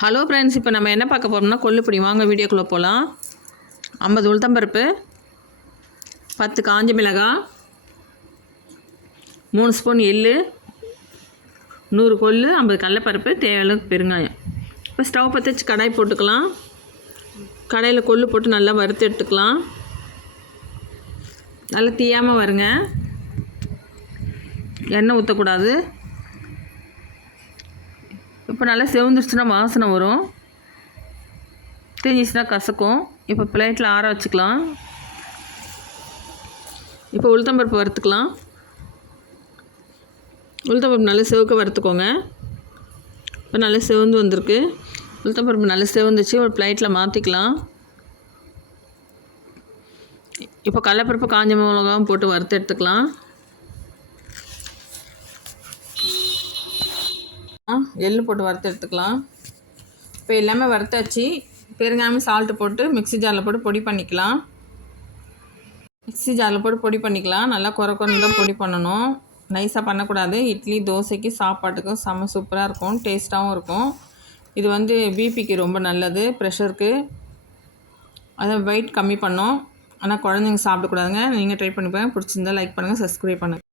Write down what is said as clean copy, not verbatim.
Hello friends, இப்போ நம்ம என்ன பார்க்க போகிறோம்னா கொல்லுப்பொடி. வாங்க வீடியோக்குள்ளே போகலாம். 50 உளுத்தம்பருப்பு, 10 காஞ்ச மிளகாய், 3 ஸ்பூன் எள்ளு, 100 கொள்ளு, 50 கடலைப்பருப்பு, தேவையான பெருங்காயம். இப்போ ஸ்டவ் பற்ற வச்சு கடாய் போட்டுக்கலாம். கடாயில் கொள்ளு போட்டு நல்லா வறுத்து எடுத்துக்கலாம். நல்லா தீயாமல் வருங்க, எண்ணெய் ஊற்றக்கூடாது. இப்போ நல்லா செவந்துருச்சுன்னா வாசனை வரும், தீஞ்சிச்சுன்னா கசக்கும். இப்போ பிளேட்டில் ஆற வச்சுக்கலாம். இப்போ உளுத்தம்பருப்பு வறுத்துக்கலாம். உளுத்தம்பருப்பு நல்லா செவக்க வறுத்துக்கோங்க. இப்போ நல்லா செவந்து வந்திருக்கு. உளுத்தம்பருப்பு நல்லா செவந்துச்சு. ஒரு பிளேட்டில் மாற்றிக்கலாம். இப்போ கடலைப்பருப்பு காஞ்ச மிளகாவும் போட்டு வறுத்து எடுத்துக்கலாம். எள்ளு போட்டு வறுத்து எடுத்துக்கலாம். இப்போ எல்லாமே வறுத்தாச்சு. பெருங்காயம் சால்ட்டு போட்டு மிக்ஸி ஜாரில் போட்டு பொடி பண்ணிக்கலாம். நல்லா குறைன்னு தான் பொடி பண்ணணும், நைஸாக பண்ணக்கூடாது. இட்லி, தோசைக்கு, சாப்பாட்டுக்கும் செம்ம சூப்பராக இருக்கும், டேஸ்ட்டாகவும் இருக்கும். இது வந்து பிபிக்கு ரொம்ப நல்லது, ப்ரெஷருக்கு. அதை வெயிட் கம்மி பண்ணோம். ஆனால் குழந்தைங்க சாப்பிடக்கூடாதுங்க. நீங்கள் ட்ரை பண்ணி பாருங்கள். பிடிச்சிருந்தா லைக் பண்ணுங்கள், சப்ஸ்கிரைப் பண்ணுங்கள்.